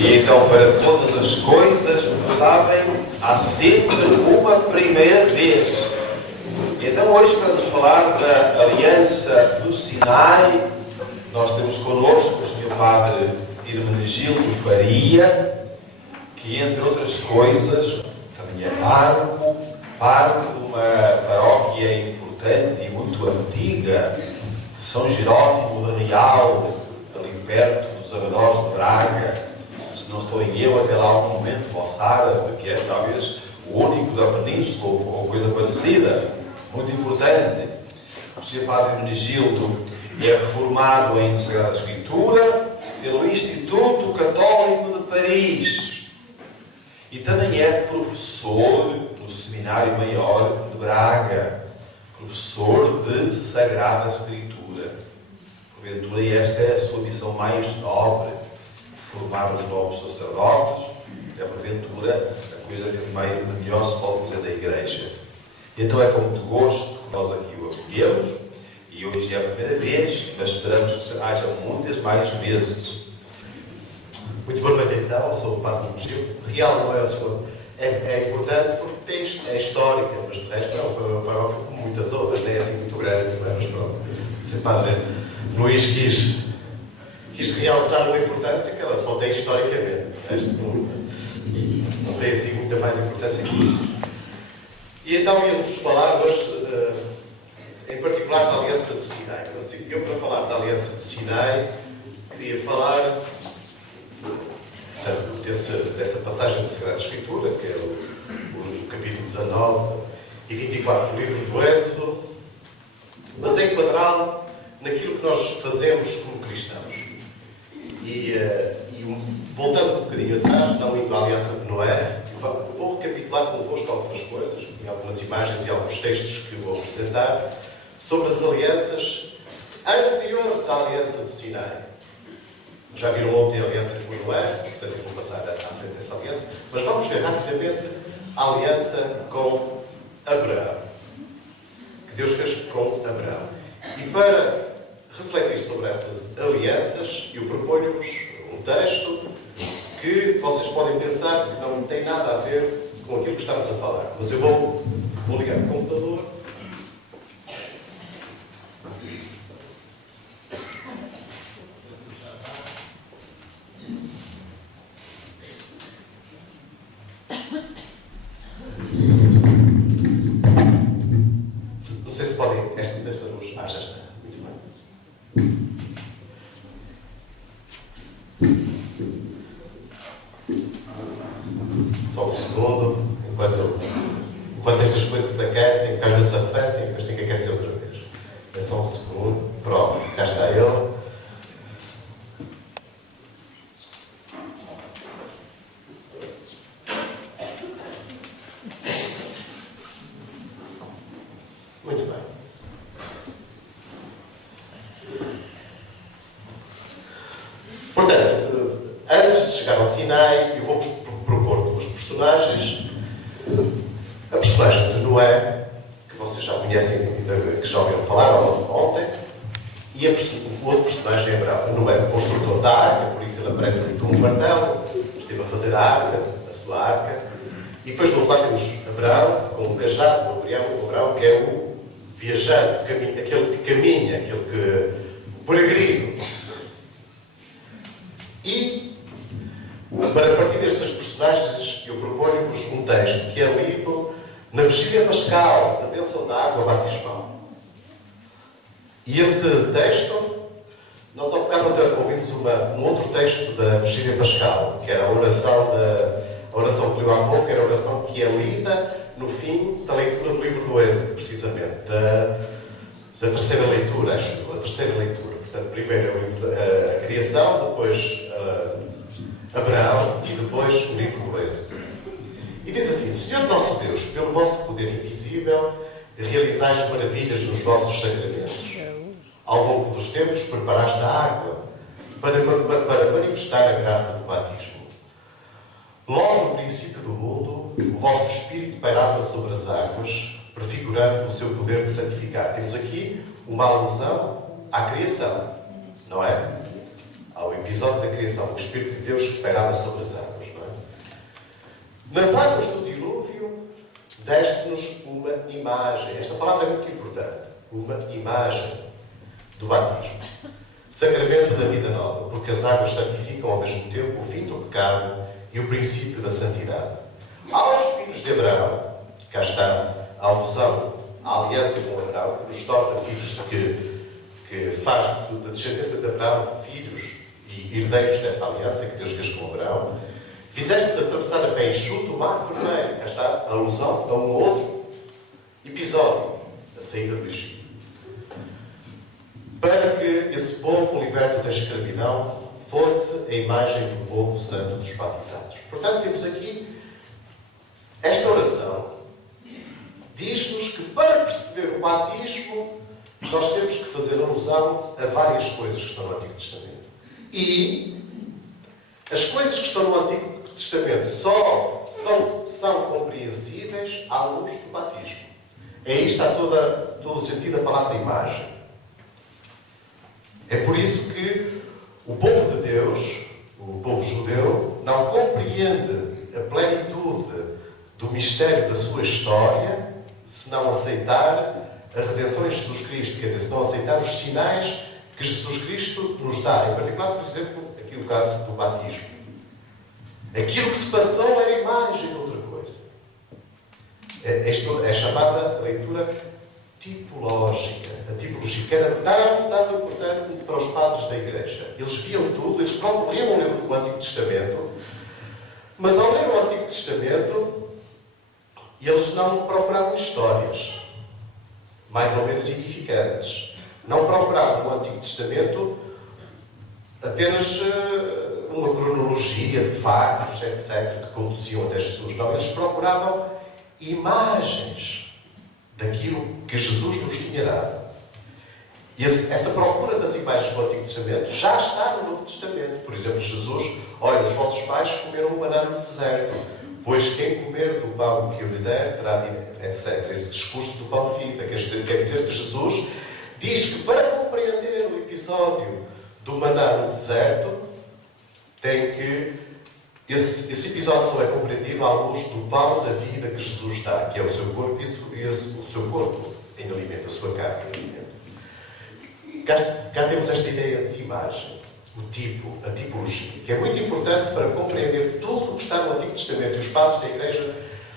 E então, para todas as coisas, como sabem, há sempre uma primeira vez. E então, hoje, para nos falar da Aliança do Sinai, nós temos connosco o Sr. Padre Hermenegildo Faria, que, entre outras coisas, também é pároco, de uma paróquia importante e muito antiga, de São Jerónimo de Real, ali perto dos arredores de Braga. Se não estou em eu, até lá algum momento Moçara, que é talvez o único da Península, ou coisa parecida, muito importante. O Sr. Padre Hermenegildo é reformado em Sagrada Escritura pelo Instituto Católico de Paris e também é professor no Seminário Maior de Braga, professor de Sagrada Escritura. Porventura, esta é a sua missão mais nobre, formar os novos sacerdotes, é porventura a coisa que mais melhor se pode fazer da Igreja. E então é com muito gosto que nós aqui o acolhemos, e hoje é a primeira vez, mas esperamos que haja muitas mais vezes. Muito boa noite então, eu sou o Padre Hermenegildo. Real não é o senhor. É importante porque é histórica, mas de resto é uma paróquia como muitas outras, nem é assim muito grande, mas pronto. O Sr. Padre Luís quis realçar uma importância que ela só tem historicamente. Não tem assim muita mais importância que isso. E então íamos falar hoje, em particular, da Aliança do Sinai. Eu, para falar da Aliança do Sinai, queria falar dessa passagem da Sagrada Escritura, que é o capítulo 19 e 24 do livro do Êxodo, mas enquadrá-lo naquilo que nós fazemos como cristãos. Voltando um bocadinho atrás, não indo à Aliança de Noé, vou recapitular convosco algumas coisas, em algumas imagens e alguns textos que vou apresentar, sobre as alianças anteriores à Aliança do Sinai. Já viram ontem a aliança com Noé, portanto eu vou passar à frente dessa aliança, mas vamos ver rapidamente a aliança com Abraão, que Deus fez com Abraão. E para refletir sobre essas alianças, eu proponho-vos um texto que vocês podem pensar que não tem nada a ver com aquilo que estamos a falar. Mas eu vou ligar o computador. Não sei se podem. Esta luz. Já está. Muito bem. Só um segundo, enquanto estas coisas aquecem, que às vezes arrefecem, depois tem que aquecer outra vez. É só um segundo. Pronto, cá está ele. Muito bem. Portanto, antes de chegar ao Sinai, eu vou-vos propor duas personagens. A personagem de Noé, que vocês já conhecem, que já ouviram falar ontem, e o outro personagem é Abraão. Noé, o construtor da arca, por isso ele aparece ali com um martelo, esteve a fazer a arca, a sua arca. E depois do outro lado temos Abraão, com um cajado, o Abraão, que é o viajante, aquele que caminha, o peregrino. E, para partir destes personagens, eu proponho-vos um texto que é lido na Vigília Pascal, na bênção da água batismal. E esse texto, nós há bocado ouvimos um outro texto da Vigília Pascal, que era a oração que leu há pouco, era a oração que é lida no fim da leitura do livro do Êxodo, precisamente, da terceira leitura, acho eu, a terceira leitura. Portanto, primeiro a criação, depois Abraão e depois o livro do Êxodo. E diz assim: Senhor nosso Deus, pelo vosso poder invisível, realizais maravilhas nos vossos sacramentos. Ao longo dos tempos, preparaste a água para manifestar a graça do batismo. Logo no princípio do mundo, o vosso Espírito pairava sobre as águas, prefigurando o seu poder de santificar. Temos aqui uma alusão à criação, não é? ao episódio da criação, o Espírito de Deus que pairava sobre as águas. Não é? Nas águas do dilúvio, deste-nos uma imagem. Esta palavra é muito importante. Uma imagem do batismo. Sacramento da vida nova, porque as águas santificam ao mesmo tempo o fim do pecado e o princípio da santidade. Aos filhos de Abraão, cá está a alusão à aliança com Abraão, que nos torna filhos que faz da descendência de Abraão filhos e herdeiros dessa aliança que Deus fez com Abraão. Fizestes atravessar a pé enxuto o mar vermelho. Cá está a alusão a um outro episódio, a saída do Egito. Para que esse povo liberto da escravidão fosse a imagem do povo santo dos batizados. Portanto, temos aqui esta oração. Diz-nos que para perceber o batismo, nós temos que fazer alusão a várias coisas que estão no Antigo Testamento. E as coisas que estão no Antigo Testamento só são compreensíveis à luz do batismo. Aí está todo o sentido da palavra imagem. É por isso que o povo de Deus, o povo judeu, não compreende a plenitude do mistério da sua história se não aceitar a redenção em Jesus Cristo, quer dizer, se não aceitar os sinais que Jesus Cristo nos dá. Em particular, por exemplo, aqui o caso do batismo. Aquilo que se passou era imagem de outra coisa. É chamada leitura tipológica. A tipologia, que era tão importante para os padres da Igreja. Eles viam tudo, eles próprios liam o Antigo Testamento, mas ao ler o Antigo Testamento, eles não procuravam histórias mais ou menos edificantes. Não procuravam no Antigo Testamento apenas uma cronologia de factos, etc., que conduziam até Jesus. Não, eles procuravam imagens daquilo que Jesus nos tinha dado. E essa procura das imagens do Antigo Testamento já está no Novo Testamento. Por exemplo, Jesus, olha, os vossos pais comeram o maná no deserto, pois quem comer do pão que eu lhe der terá vida, etc. Esse discurso do pão de vida quer dizer que Jesus diz que para compreender o episódio do maná no deserto, tem que esse episódio só é compreendido à luz do pão da vida que Jesus dá, que é o seu corpo e o seu corpo em alimento, a sua carne em alimento. Cá temos esta ideia de imagem, o tipo, a tipologia, que é muito importante para compreender tudo o que está no Antigo Testamento. E os padres da Igreja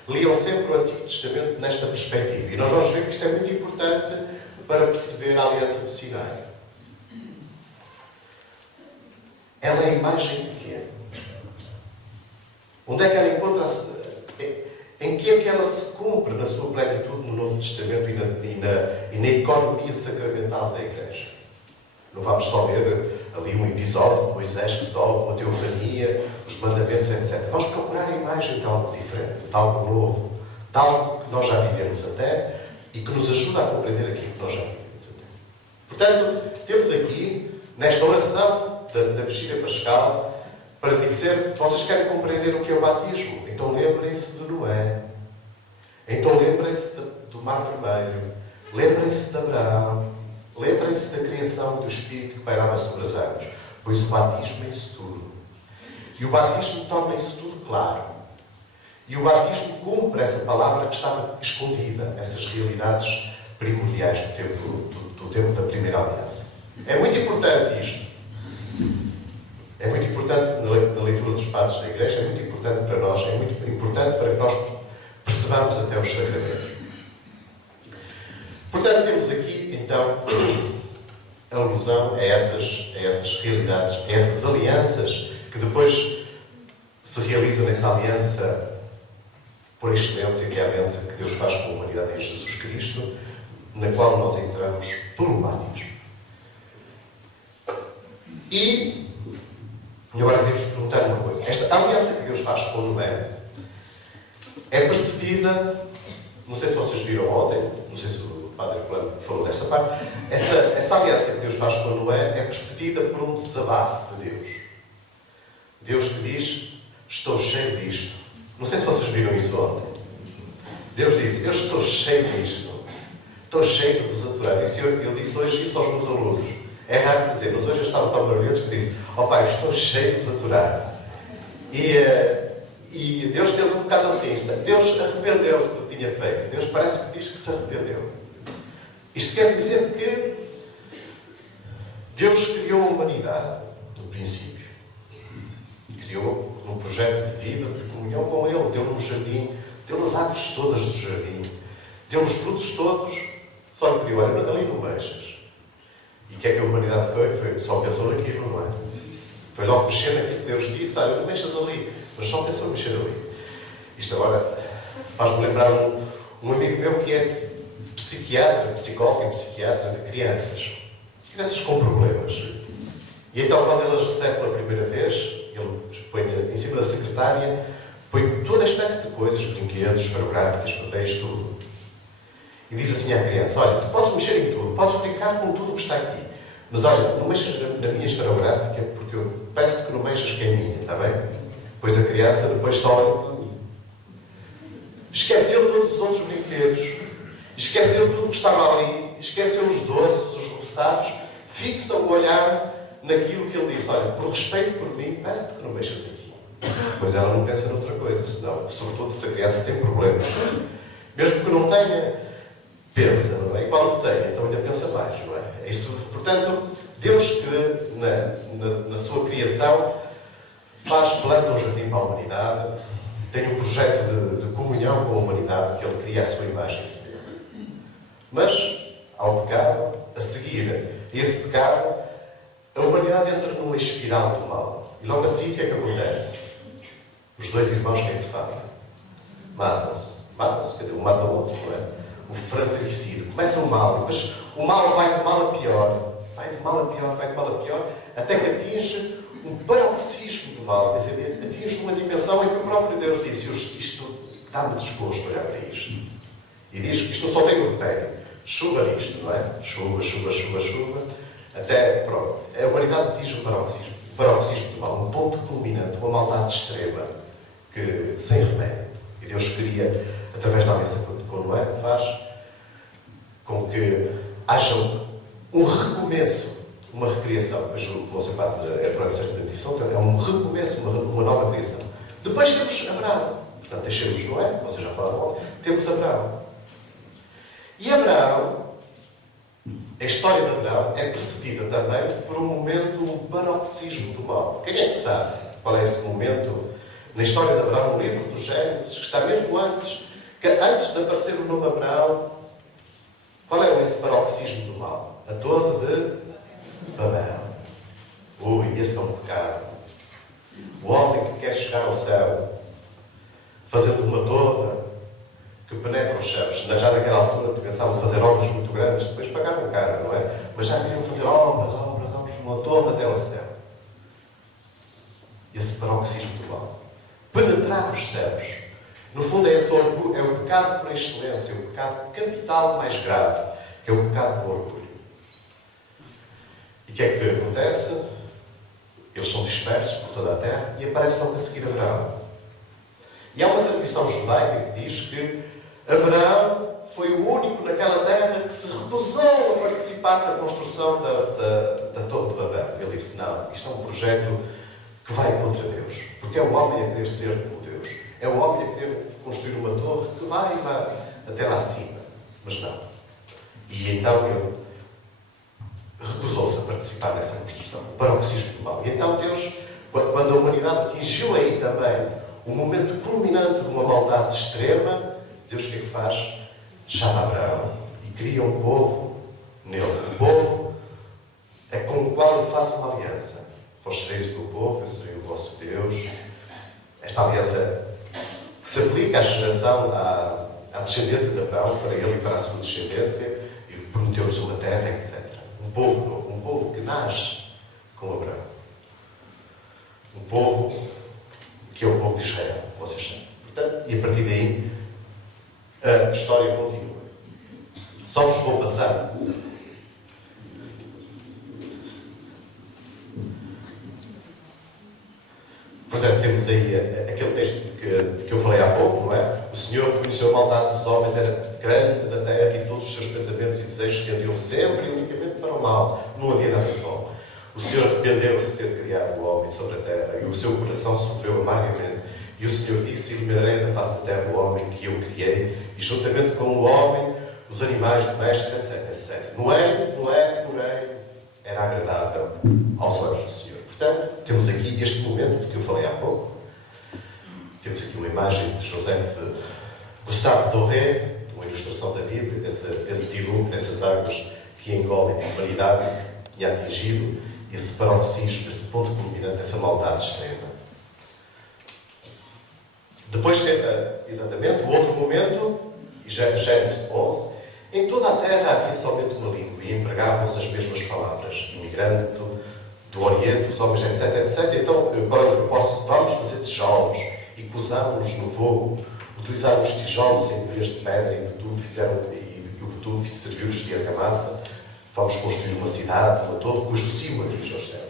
liam sempre o Antigo Testamento nesta perspectiva. E nós vamos ver que isto é muito importante para perceber a aliança do Sinai. Ela é a imagem de quê? Onde é que ela encontra-se? Em que é que ela se cumpre na sua plenitude no Novo Testamento e na economia sacramental da Igreja? Não vamos só ver ali um episódio de Moisés que sobe com a teofania, os mandamentos, etc. Vamos procurar a imagem de algo diferente, de algo novo, de algo que nós já vivemos até e que nos ajuda a compreender aquilo que nós já vivemos até. Portanto, temos aqui, nesta oração da Vigília Pascal, para dizer, vocês querem compreender o que é o batismo? Então lembrem-se de Noé. Então lembrem-se do Mar Vermelho. Lembrem-se de Abraão. Lembrem-se da criação do Espírito que pairava sobre as águas. Pois o batismo é isso tudo. E o batismo torna isso tudo claro. E o batismo cumpre essa palavra que estava escondida, essas realidades primordiais do tempo da primeira aliança. É muito importante isto. É muito importante na leitura dos padres da Igreja, é muito importante para nós, é muito importante para que nós percebamos até os sacramentos. Portanto, temos aqui, então, a alusão a essas realidades, a essas alianças que depois se realizam nessa aliança por excelência, que é a aliança que Deus faz com a humanidade em Jesus Cristo, na qual nós entramos por um batismo. E agora queremos perguntar uma coisa. Esta aliança que Deus faz com Noé é precedida, não sei se vocês viram ontem, não sei se o Padre Plano falou desta parte, essa aliança que Deus faz com Noé é precedida por um desabafo de Deus. Deus que diz, estou cheio disto. Não sei se vocês viram isso ontem. Deus disse, eu estou cheio disto. Estou cheio de vos aturar. Ele disse hoje isso aos meus alunos. É raro dizer, mas hoje eu estava tão barulhentos que disse: ó pai, estou cheio de vos aturar. E Deus fez um bocado assim. Deus arrependeu-se do que tinha feito. Deus parece que diz que se arrependeu. Isto quer dizer que Deus criou a humanidade, no princípio. Criou um projeto de vida, de comunhão com Ele. Deu-lhe um jardim, deu-lhe as árvores todas do jardim, deu-lhe os frutos todos. Só lhe pediu: olha, ali não mexas. E o que é que a humanidade foi? Só pensou naquilo, não é? Foi logo mexer naquilo que Deus disse: olha, não mexas ali. Mas só pensou mexer ali. Isto agora faz-me lembrar um amigo meu que é psicólogo e psiquiatra de crianças. Crianças com problemas. E então, quando ele as recebe pela primeira vez, ele põe em cima da secretária, põe toda a espécie de coisas, brinquedos, esferográficos, papéis, tudo. E diz assim à criança: olha, tu podes mexer em tudo, podes brincar com tudo o que está aqui. Mas olha, não mexas na minha esferográfica, porque eu peço-te que não mexas que é minha, está bem? Pois a criança depois só olha para mim. Esqueceu todos os outros brinquedos, esqueceu tudo o que estava ali, esqueceu os doces, os roçados, fixa o olhar naquilo que ele disse: olha, por respeito por mim, peço-te que não mexas aqui. Pois ela não pensa noutra coisa, senão, sobretudo se a criança tem problemas. Mesmo que não tenha, pensa, não é? E quando tem, então ainda pensa mais, não é? É isso. Portanto, Deus que na sua criação planta um jardim para a humanidade, tem um projeto de comunhão com a humanidade, que Ele cria a sua imagem e semelhança. Mas, ao pecado, a seguir esse pecado, a humanidade entra numa espiral de mal. E logo assim, o que é que acontece? Os dois irmãos, o que é que se fazem? Matam-se. Matam-se, cada um mata o outro, não é? O fratricídio. Começa o mal, mas o mal vai de mal a pior. Vai de mal a pior, vai de mal a pior, até que atinge um paroxismo do mal. Quer dizer, atinge uma dimensão em que o próprio Deus disse: isto está-me disposto a olhar para isto. E diz que isto não só tem um roteiro. Chuva nisto, não é? Chuva, chuva, chuva, chuva. Até, pronto. A humanidade atinge um paroxismo do mal, um ponto culminante, uma maldade extrema, que sem remédio. E Deus queria, através da aliança com Noé, faz com que haja um recomeço, uma recriação. Mas o nosso padre é para a certa bendição, é um recomeço, uma nova criação. Depois temos Abraão. Portanto, deixemos Noé, vocês já falaram, temos Abraão. E Abraão, a história de Abraão é precedida também por um momento, um paroxismo do mal. Quem é que sabe qual é esse momento na história de Abraão, no livro do Gênesis, que está mesmo antes de aparecer o nome Abraão? Qual é esse paroxismo do mal? A torre de Babel. Ui, esse é um pecado. O homem que quer chegar ao céu, fazendo uma torre que penetra os céus. Já naquela altura pensavam fazer obras muito grandes, depois pagaram caro, não é? Mas já queriam fazer obras, uma torre até ao céu. Esse paroxismo do mal. Penetrar os céus. No fundo é o pecado por excelência, o pecado capital mais grave, que é o pecado do orgulho. E o que é que acontece? Eles são dispersos por toda a terra e aparece logo a seguir Abraão. E há uma tradição judaica que diz que Abraão foi o único naquela terra que se recusou a participar da construção da Torre de Babel. Ele disse: não, isto é um projeto que vai contra Deus. Porque é o homem a querer ser como Deus. É o homem a querer construir uma torre que vai até lá acima. Mas não. E então ele recusou-se a participar nessa construção. O paroxismo do mal. E então Deus, quando a humanidade atingiu aí também o momento culminante de uma maldade extrema, Deus o que é que faz? Chama Abraão e cria um povo nele. Um povo é com o qual ele faz uma aliança. Vós sereis o meu povo, eu serei o vosso Deus. Esta aliança que se aplica à geração, à descendência de Abraão, para ele e para a sua descendência, e prometeu-lhes uma terra, etc. Um povo novo, um povo que nasce com Abraão. Um povo que é o povo de Israel, vocês sabem. Portanto, e a partir daí, a história continua. Só vos vou passar. Portanto, temos aí aquele texto de que eu falei há pouco, não é? O Senhor reconheceu a maldade dos homens, era grande na terra e todos os seus pensamentos e desejos tendiam sempre e unicamente para o mal. Não havia nada de bom. O Senhor arrependeu-se de ter criado o homem sobre a terra e o seu coração sofreu amargamente. E o Senhor disse: eliminarei da face da terra o homem que eu criei, e juntamente com o homem, os animais domésticos, etc. Noé, porém, era agradável aos olhos do Senhor. Portanto, temos aqui este momento de que eu falei há pouco. Temos aqui uma imagem de José Gustave Doré, uma ilustração da Bíblia, desse dilúvio, dessas águas que engolem a humanidade, que tinha atingido esse paroxismo, esse ponto culminante, essa maldade extrema. Depois tem, exatamente, o outro momento, Gênesis 11, em toda a terra havia somente uma língua e empregavam-se as mesmas palavras. Imigrando do Oriente, os homens, etc. Então, agora o propósito, vamos fazer tijolos e cozámos no fogo, utilizaram os tijolos em vez de pedra e betume, e o betume serviu-lhes de argamassa. Vamos construir uma cidade, uma torre, cujo cimo atinge aos céus.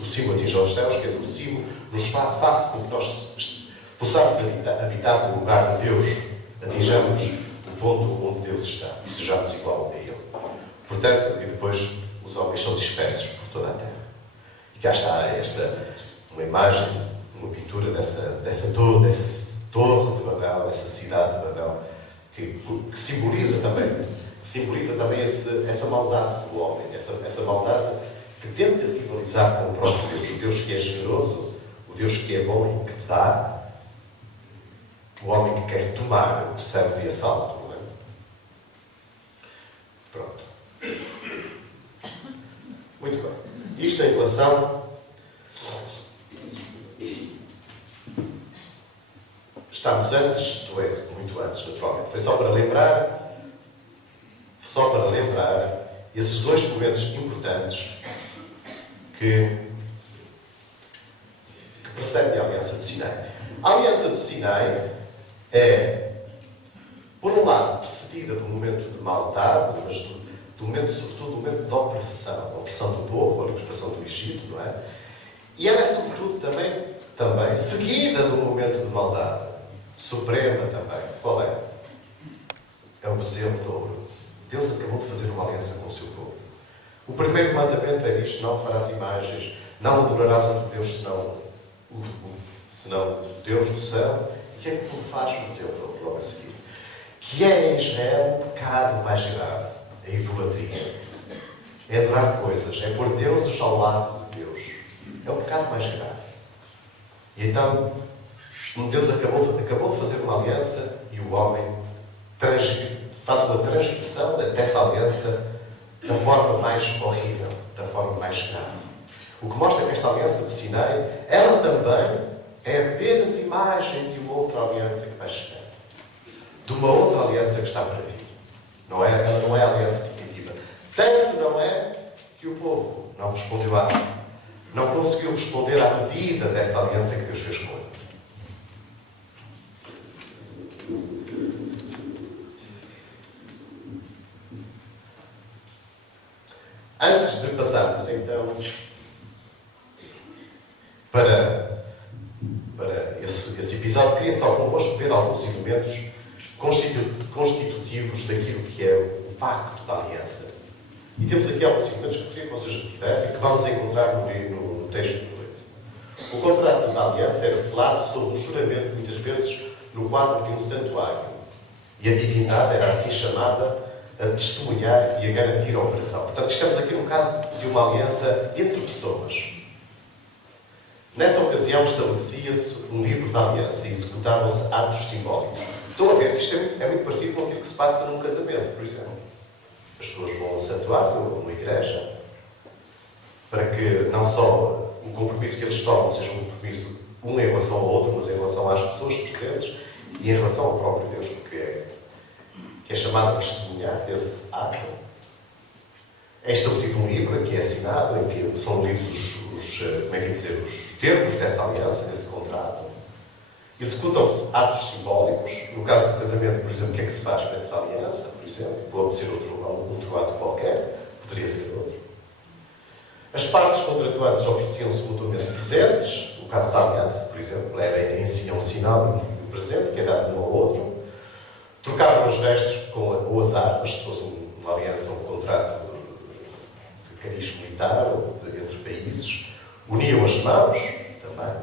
O cimo atinge aos céus, quer dizer, o cimo nos faz com que nós possamos habitar no lugar de Deus, atinjamos o ponto onde Deus está e sejamos igual a Ele. Portanto, e depois os homens são dispersos por toda a terra. E cá está uma imagem, uma pintura dessa torre de Babel, dessa cidade de Babel, que simboliza também essa maldade do homem, essa maldade que tenta rivalizar com o próprio Deus, o Deus que é generoso, o Deus que é bom e que dá, o homem que quer tomar o céu de assalto, não é? Pronto. Muito bem. Isto em relação... Estamos antes do êxodo, muito antes, naturalmente. Foi só para lembrar esses dois momentos importantes que precedem a Aliança do Sinai. A Aliança do Sinai é, por um lado, precedida de um momento de maldade, mas sobretudo, do momento de opressão. A opressão do povo, a libertação do Egito, não é? E ela é, sobretudo, também seguida de um momento de maldade suprema também. Qual é? É o bezerro de ouro. Deus acabou de fazer uma aliança com o seu povo. O primeiro mandamento é isto: não farás imagens, não adorarás outro Deus senão o Deus do céu. E o que é que tu fazes no bezerro de ouro logo a seguir? Que é em Israel o pecado mais grave, a idolatria. É adorar coisas, é pôr deuses ao lado de Deus. É o pecado mais grave. E então, Deus acabou de fazer uma aliança e o homem faz uma transgressão dessa aliança da forma mais horrível, da forma mais grave. O que mostra que esta aliança do Sinai, ela também é apenas imagem de uma outra aliança que vai chegar. De uma outra aliança que está para vir. Ela não é a aliança definitiva. Tanto não é que o povo não respondeu não conseguiu responder à medida dessa aliança que Deus fez com ele. Antes de passarmos, então, para esse episódio, queria só convosco ver alguns elementos constitutivos daquilo que é o pacto da aliança. E temos aqui alguns elementos que queria que vocês repudessem, que vamos encontrar no texto do Êxodo. O contrato da aliança era selado sob um juramento, muitas vezes, no quadro de um santuário. E a divindade era assim chamada a testemunhar e a garantir a operação. Portanto, estamos aqui no caso de uma aliança entre pessoas. Nessa ocasião, estabelecia-se um livro da aliança e executavam-se atos simbólicos. Estão a ver, isto é muito parecido com aquilo que se passa num casamento, por exemplo. As pessoas vão a um santuário ou a uma igreja para que não só o compromisso que eles tomam seja um compromisso um em relação ao outro, mas em relação às pessoas presentes e em relação ao próprio Deus, porque que é chamado a testemunhar desse ato. É estabelecido um livro que é assinado, em que são lidos os termos dessa aliança, desse contrato. Executam-se atos simbólicos. No caso do casamento, por exemplo, o que é que se faz para essa aliança? Por exemplo, pode ser outro ato qualquer, poderia ser outro. As partes contratuantes oficiam-se mutuamente presentes. No caso da aliança, por exemplo, era em si um sinal do presente, que é dado um ao outro. trocavam as vestes ou as armas, se fosse uma aliança, um contrato de cariz militar entre países, uniam as mãos também,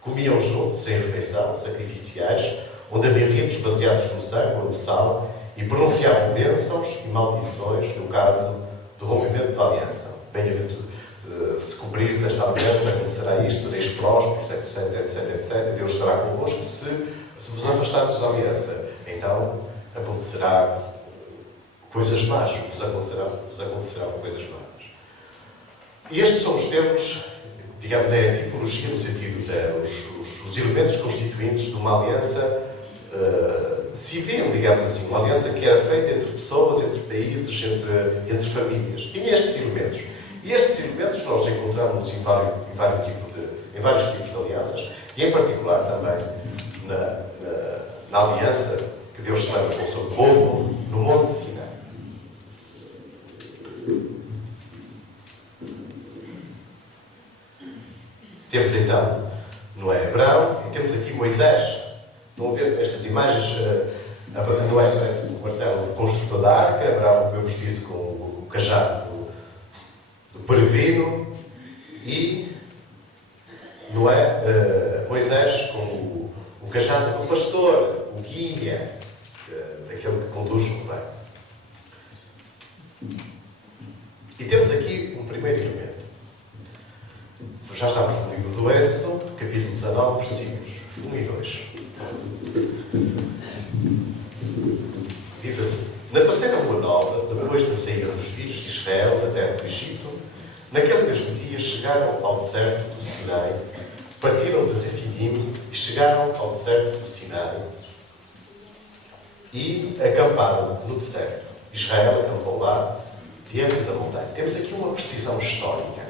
comiam juntos em refeição, sacrificiais, onde havia ritos baseados no sangue ou no sal, e pronunciavam bênçãos e maldições no caso do rompimento da aliança. Bem-aventurado, se cumprirdes esta aliança, acontecerá isto, sereis prósperos, etc, etc, etc. Deus estará convosco se vos afastardes da aliança. Então acontecerá coisas más, vos acontecerão coisas más. E estes são os termos, digamos, é a tipologia no sentido de os elementos constituintes de uma aliança civil, digamos assim, uma aliança que era feita entre pessoas, entre países, entre famílias. Tinha estes elementos. E estes elementos nós encontramos em vários tipos de alianças, e em particular também na aliança que Deus celebra com o seu povo no Monte Sinai. Temos então Noé, Abraão, e temos aqui Moisés. Estão a ver estas imagens? Noé parece o martelo do construtor da arca, Abraão comeu vestir-se com o cajado do peregrino, e Moisés com o cajado do pastor, o guia, daquele que conduz o rebanho. E temos aqui um primeiro elemento. Já estamos no livro do Êxodo, capítulo 19, versículos 1 e 2. Diz assim: Na terceira lua nova, depois da saída dos filhos de Israel da terra do Egito, naquele mesmo dia chegaram ao deserto do Sinai, partiram de Refidim e chegaram ao deserto do Sinai e acamparam no deserto. Israel acampou lá, diante da montanha. Temos aqui uma precisão histórica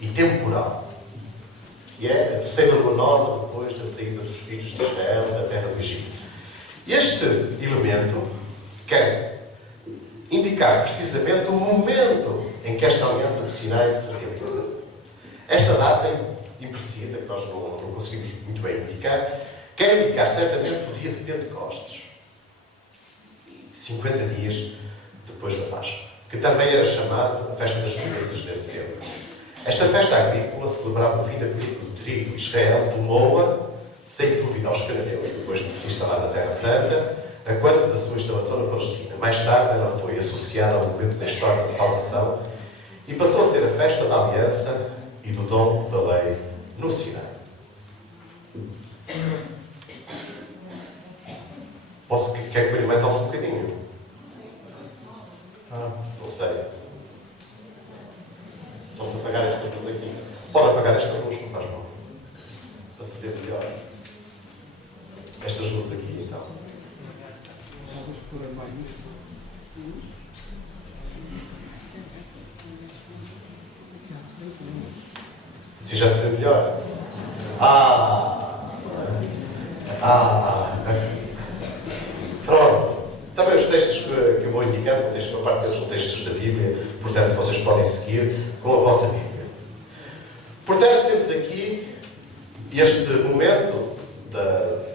e temporal. E é a terceira lua nova depois da saída dos filhos de Israel da terra do Egito. Este elemento quer indicar precisamente o momento em que esta aliança do Sinai se realiza. Esta data imprecisa, que nós não conseguimos muito bem indicar, quer indicar certamente o dia de Pentecostes, 50 dias depois da Páscoa, que também era chamado a Festa das Colheitas de setembro. Esta festa agrícola celebrava o fim da colheita do trigo. Israel tomou-a, sem dúvida, aos cananeus, depois de se instalar na Terra Santa, a quando da sua instalação na Palestina. Mais tarde, ela foi associada ao momento da história da salvação e passou a ser a festa da aliança e do dom da lei no Sinai. Quer que eu mais algo um bocadinho? Não sei. Só se apagar esta luz aqui. Pode apagar esta luz, não faz mal. Para se ver melhor. Estas luzes aqui, então. Se já se vê melhor? Pronto. Também os textos que eu vou indicar, uma parte deles são textos da Bíblia, portanto vocês podem seguir com a vossa Bíblia. Portanto, temos aqui este momento da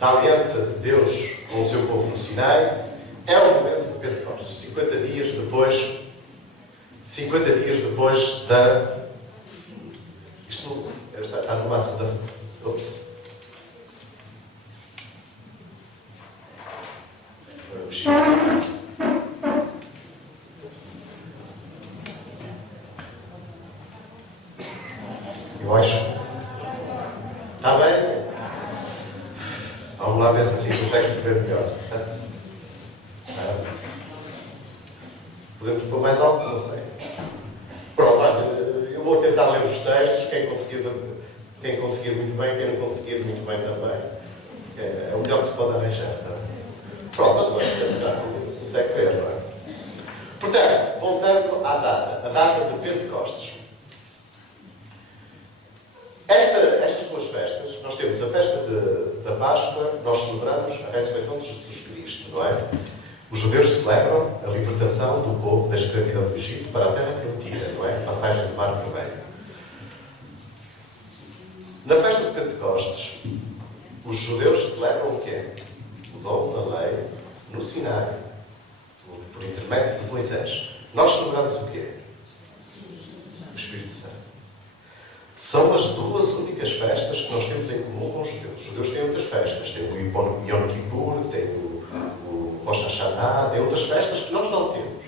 aliança de Deus com o seu povo no Sinai, é o momento de Pentecostes, 50 dias depois da... Isto está no máximo da... Ops. Eu acho. Está bem? Vamos lá ver se assim consegue-se ver melhor. Podemos pôr mais alto? Não sei. Pronto, eu vou tentar ler os textos. Quem conseguir muito bem, quem não conseguir muito bem também. É o melhor que se pode arranjar. Tá? Pronto, mas se consegue ver, não é? Portanto, voltando à data. A data de Pentecostes. Estas duas festas, nós temos a festa da Páscoa, nós celebramos a ressurreição de Jesus Cristo, não é? Os judeus celebram a libertação do povo da escravidão do Egito para a terra prometida, não é? A passagem do Mar Vermelho. Na festa de Pentecostes, os judeus celebram o quê? o dom da lei no Sinai, por intermédio de Moisés. Nós celebramos o quê? O Espírito Santo. São as duas únicas festas que nós temos em comum com os judeus. Os judeus têm outras festas. Tem o Yom Kippur, tem o Rosh Hashanah, tem outras festas que nós não temos.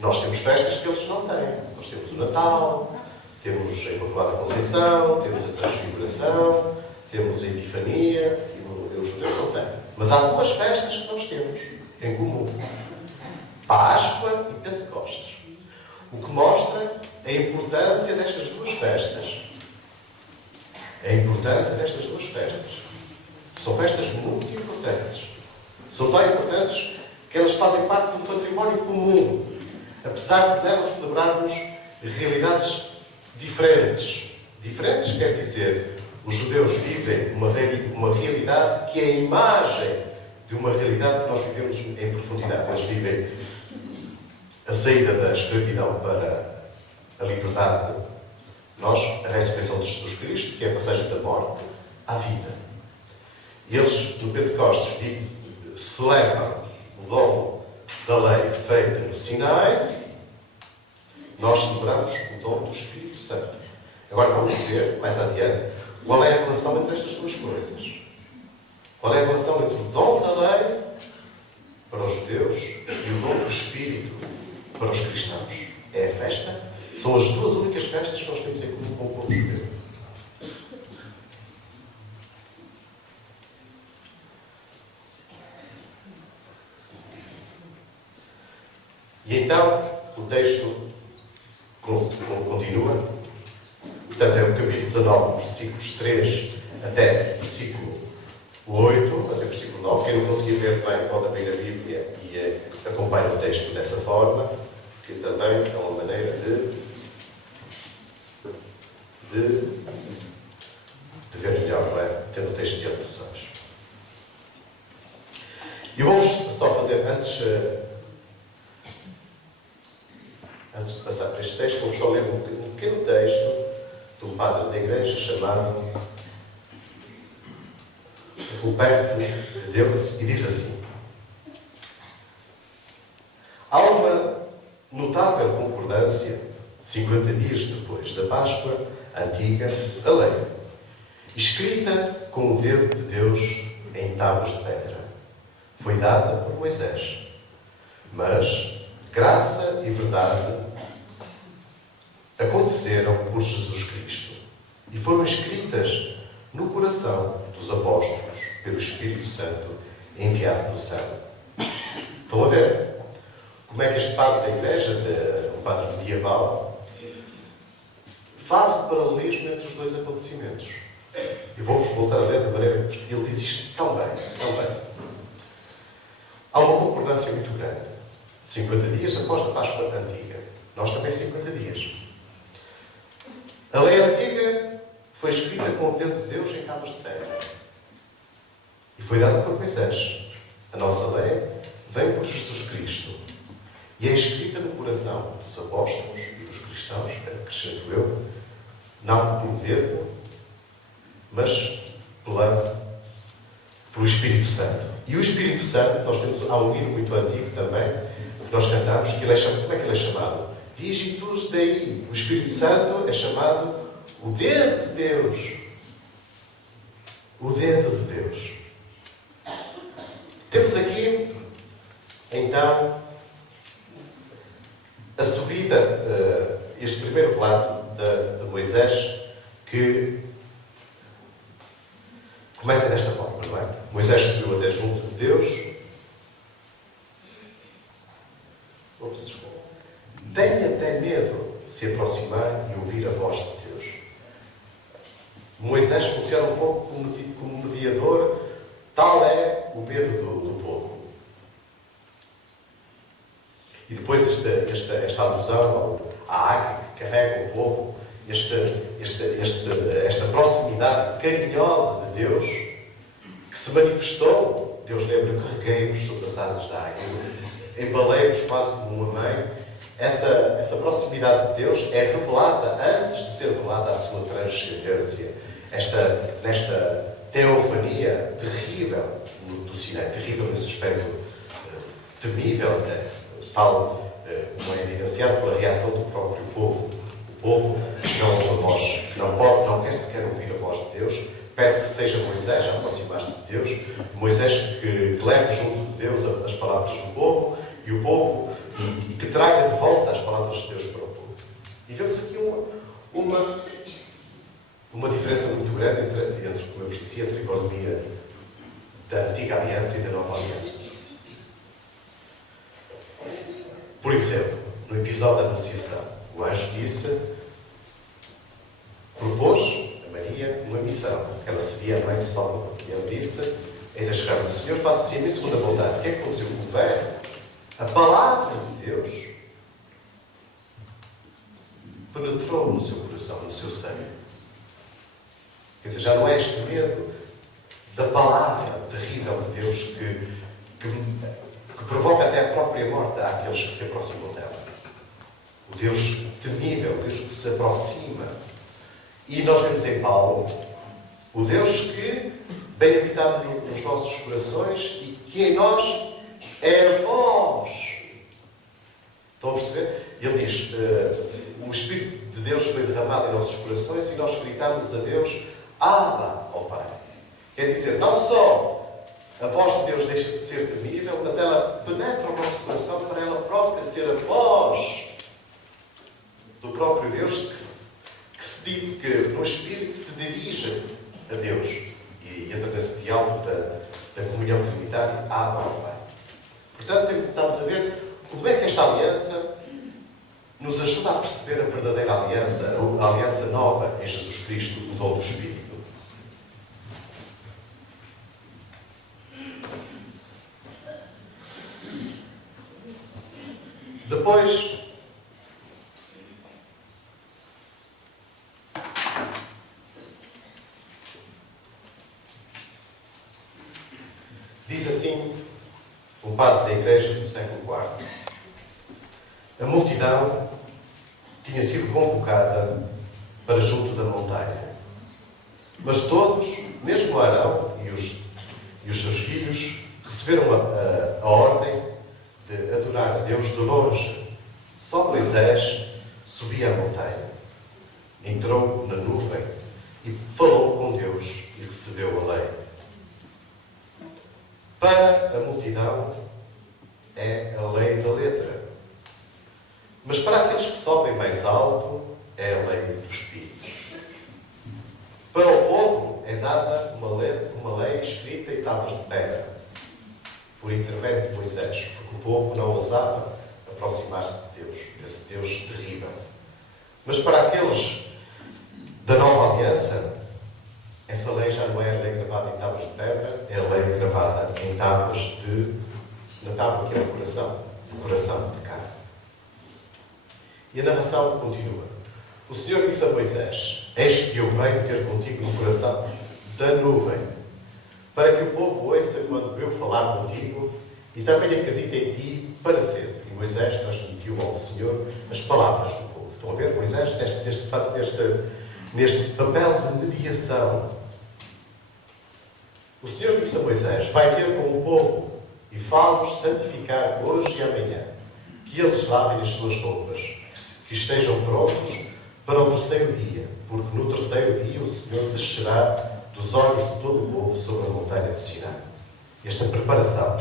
Nós temos festas que eles não têm. Nós temos o Natal, temos a Imaculada Conceição, temos a Transfiguração, temos a Epifania, e os judeus não têm. Mas há duas festas que nós temos em comum. Páscoa e Pentecostes. O que mostra a importância destas duas festas. A importância destas duas festas. São festas muito importantes. São tão importantes que elas fazem parte do património comum. Apesar de nelas celebrarmos realidades diferentes. Diferentes quer dizer, os judeus vivem uma realidade que é a imagem de uma realidade que nós vivemos em profundidade. Eles vivem a saída da escravidão para a liberdade. Nós, a ressurreição de Jesus Cristo, que é a passagem da morte à vida. Eles, no Pentecostes, celebram o dom da lei feita no Sinai. Nós celebramos o dom do Espírito Santo. Agora vamos ver, mais adiante, qual é a relação entre estas duas coisas. Qual é a relação entre o dom da lei para os judeus e o dom do Espírito para os cristãos? É a festa. São as duas únicas festas que nós temos em comum com o povo judeu. E então, o texto continua. Portanto, é o capítulo 19, versículos 3 até versículo 8, até versículo 9. Quem não conseguir ver bem, pode abrir a Bíblia e acompanha o texto dessa forma, que também é uma maneira de ver melhor, não é? Tendo o texto diante dos olhos. E vamos só fazer, antes de passar para este texto, vamos só ler um pequeno texto de um padre da igreja chamado Roberto de Deus, e diz assim: há uma notável concordância, 50 dias depois da Páscoa antiga, da lei, escrita com o dedo de Deus em tábuas de pedra. Foi dada por Moisés. Mas graça e verdade aconteceram por Jesus Cristo e foram escritas no coração dos apóstolos pelo Espírito Santo enviado do céu. Estão a ver como é que este padre da igreja, um padre medieval, faz o paralelismo entre os dois acontecimentos. E vamos voltar a ler da maneira que ele diz isto tão bem, tão bem. Há uma concordância muito grande. 50 dias após a Páscoa antiga. Nós também 50 dias. A lei antiga foi escrita com o dedo de Deus em tábuas de pedra. E foi dada por Moisés. A nossa lei vem por Jesus Cristo. E é escrita no coração dos apóstolos e dos cristãos, acrescento eu, não pelo dedo, mas pelo Espírito Santo. E o Espírito Santo, há um hino muito antigo também, que nós cantamos, que ele é chamado, como é que ele é chamado? Digitus Dei. O Espírito Santo é chamado o dedo de Deus. O dedo de Deus. Temos aqui, então, a subida, este primeiro relato de Moisés, que começa desta forma, não é? Moisés subiu até junto de Deus. Tem até medo de se aproximar e ouvir a voz de Deus. Moisés funciona um pouco como mediador, tal é o medo do povo. E depois esta alusão à águia que carrega o povo, esta proximidade carinhosa de Deus, que se manifestou. Deus lembra: carreguei-vos sobre as asas da águia, embalei-vos quase como uma mãe. Essa proximidade de Deus é revelada antes de ser revelada a sua transcendência. Nesta teofania terrível do Sinai, terrível nesse aspecto, temível até, tal como é evidenciado pela reação do próprio povo. O povo não quer sequer ouvir a voz de Deus, pede que seja Moisés a aproximar-se de Deus, Moisés que leve junto de Deus as palavras do povo, e o povo e que traga de volta as palavras de Deus para o povo. E vemos aqui uma diferença muito grande entre, como eu vos dizia, entre a economia da antiga aliança e da nova aliança. Por exemplo, no episódio da Anunciação, o anjo propôs a Maria uma missão. Ela seria a mãe do Salvador. E ela disse: eis a chegar do Senhor, faça-se a mim segundo a vontade. O que é que aconteceu com o velho? A palavra de Deus penetrou no seu coração, no seu sangue. Quer dizer, já não é este medo da palavra terrível de Deus que provoca até a própria morte àqueles que se aproximam dela. O Deus temível, o Deus que se aproxima. E nós vemos em Paulo o Deus que bem habitado nos nossos corações e que em nós é a voz. Estão a perceber? Ele diz, o Espírito de Deus foi derramado em nossos corações e nós gritamos a Deus, Abba, ó Pai. Quer dizer, não só a voz de Deus deixa de ser temível, mas ela penetra o nosso coração para ela própria ser a voz do próprio Deus que no Espírito que se dirige a Deus. E entra nesse diálogo da comunhão trinitária, Abba, ó Pai. Portanto, estamos a ver como é que esta aliança nos ajuda a perceber a verdadeira aliança, a aliança nova em Jesus Cristo, o dom do Espírito. Depois, diz assim um padre da Igreja do século IV: a multidão tinha sido convocada para junto da montanha, mas todos, mesmo Arão e os seus filhos, receberam a ordem de adorar a Deus de longe. Só Moisés subia a montanha, entrou na nuvem e falou com Deus e recebeu a lei. Para a multidão é a lei da letra, mas para aqueles que sobem mais alto é a lei do Espírito. Para o povo é dada uma lei escrita em tábuas de pedra, por intermédio de Moisés, porque o povo não ousava aproximar-se de Deus, desse Deus terrível. Mas para aqueles da nova aliança, essa lei já não é a lei gravada em tábuas de pedra, é a lei gravada em tábuas na tábua que é o coração de carne. E a narração continua. O Senhor disse a Moisés: eis que eu venho ter contigo no coração da nuvem, para que o povo ouça quando eu falar contigo e também acredite em ti para sempre. E Moisés transmitiu ao Senhor as palavras do povo. Estão a ver? Moisés, neste papel de mediação. O Senhor disse a Moisés: vai ter com o povo e fala-os santificar hoje e amanhã, que eles lavem as suas roupas, que estejam prontos para o terceiro dia, porque no terceiro dia o Senhor descerá dos olhos de todo o povo sobre a montanha do Sinai. Esta preparação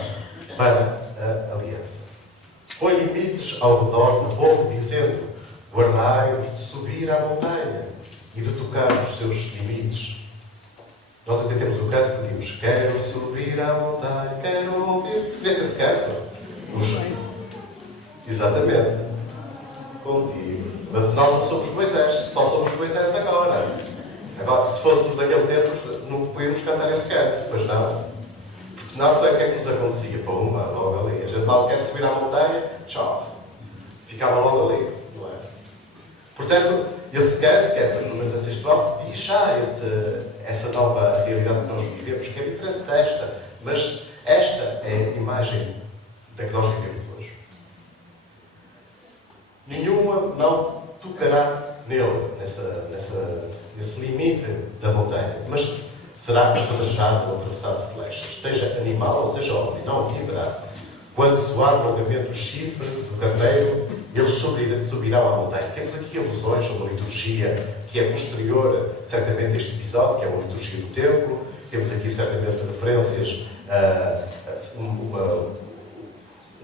para a aliança. Põe limites ao redor do povo, dizendo: guardai-vos de subir à montanha e de tocar os seus limites. Nós até temos o canto que pedimos: quero subir à montanha, quero ouvir. Se conhece esse canto? Exatamente. Contigo. Mas nós não somos Moisés, só somos Moisés agora. Agora, se fôssemos daquele tempo, não podíamos cantar esse canto, mas não. Porque não sei o que é que nos acontecia. Pumba, logo ali. A gente mal quer subir à montanha, tchau. Ficava logo ali, não é? Portanto, esse canto, que é pelo menos essa estrofe, diz já essa nova realidade que nós vivemos, que é diferente desta. Mas esta é a imagem da que nós vivemos hoje. Nenhuma não tocará nele, nesse limite da montanha. Mas será apedrejado ou atravessado de flechas, seja animal ou seja homem, não viverá. Quando soar longamente o chifre do carneiro, eles subirão à montanha. Temos aqui alusões a uma liturgia que é posterior, certamente, a este episódio, que é uma liturgia do templo. Temos aqui, certamente, referências a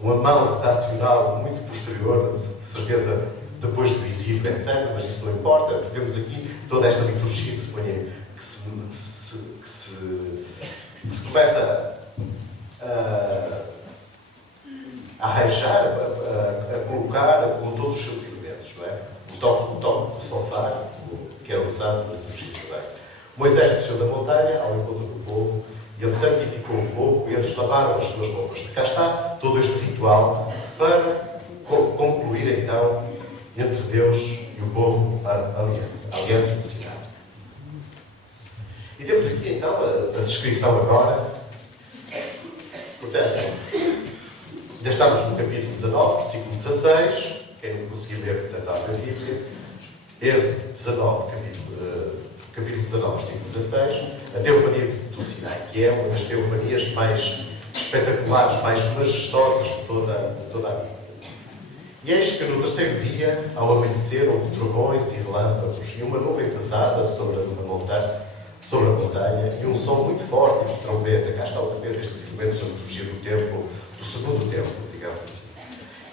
uma mão redacional muito posterior, de certeza, depois do exílio, etc. Mas isso não importa. Temos aqui toda esta liturgia que se põe, que se começa a arranjar, a colocar com todos os seus elementos, não é? O toque do sofá, que era usado na liturgia também. Moisés desceu da montanha ao encontro do povo, e ele santificou o povo, e eles lavaram as suas roupas. Cá está todo este ritual para concluir, então, entre Deus e o povo a aliança do Sinai. E temos aqui, então, a descrição agora. Portanto, já estamos no capítulo 19, versículo 16. Quem não conseguir ler, portanto, abre a Bíblia. Êxodo 19, capítulo 19, versículo 16. A teofania do Sinai, que é uma das teofanias mais espetaculares, mais majestosas de toda a Bíblia. E eis que no terceiro dia, ao amanhecer, houve trovões e relâmpagos, e uma nuvem pesada sobre a montanha, e um som muito forte de trombeta. Cá está outra vez estes elementos da liturgia do templo, do segundo templo, digamos assim.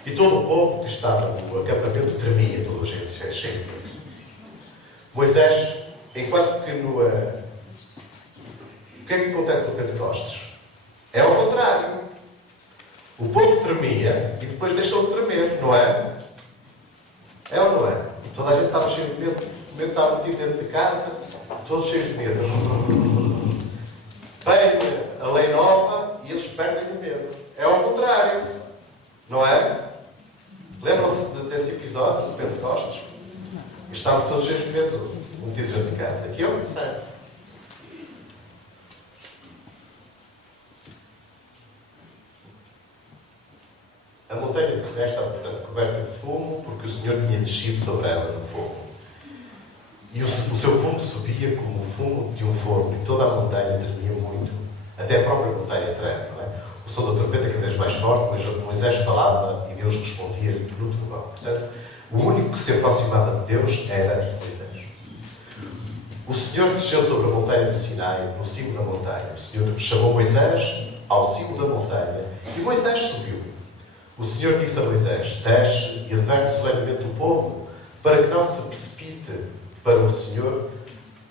E todo o povo que estava no acampamento tremia, toda a gente cheia de medo. Moisés, enquanto que o que é que acontece no Pentecostes? É ao contrário. O povo tremia e depois deixou de tremer, não é? É ou não é? Toda a gente estava cheio de medo. O medo estava metido dentro de casa, todos cheios de medo. Vem a lei nova e eles perdem o medo. É ao contrário. Não é? Lembram-se desse episódio do Pentecostes? Estavam todos cheios de medo, metidos dentro de casa. Aqui é o contrário. A montanha do Sinai estava, portanto, coberta de fumo, porque o Senhor tinha descido sobre ela no fogo. E o seu fumo subia como o fumo de um forno, e toda a montanha tremia muito, até a própria montanha treme, não é? O som da trompeta cada vez mais forte, mas Moisés falava e Deus respondia no trovão. Portanto, o único que se aproximava de Deus era Moisés. O Senhor desceu sobre a montanha do Sinai, no cimo da montanha. O Senhor chamou Moisés ao cimo da montanha, e Moisés subiu. O Senhor disse a Moisés: desce e adverte solenemente o povo, para que não se precipite para o Senhor,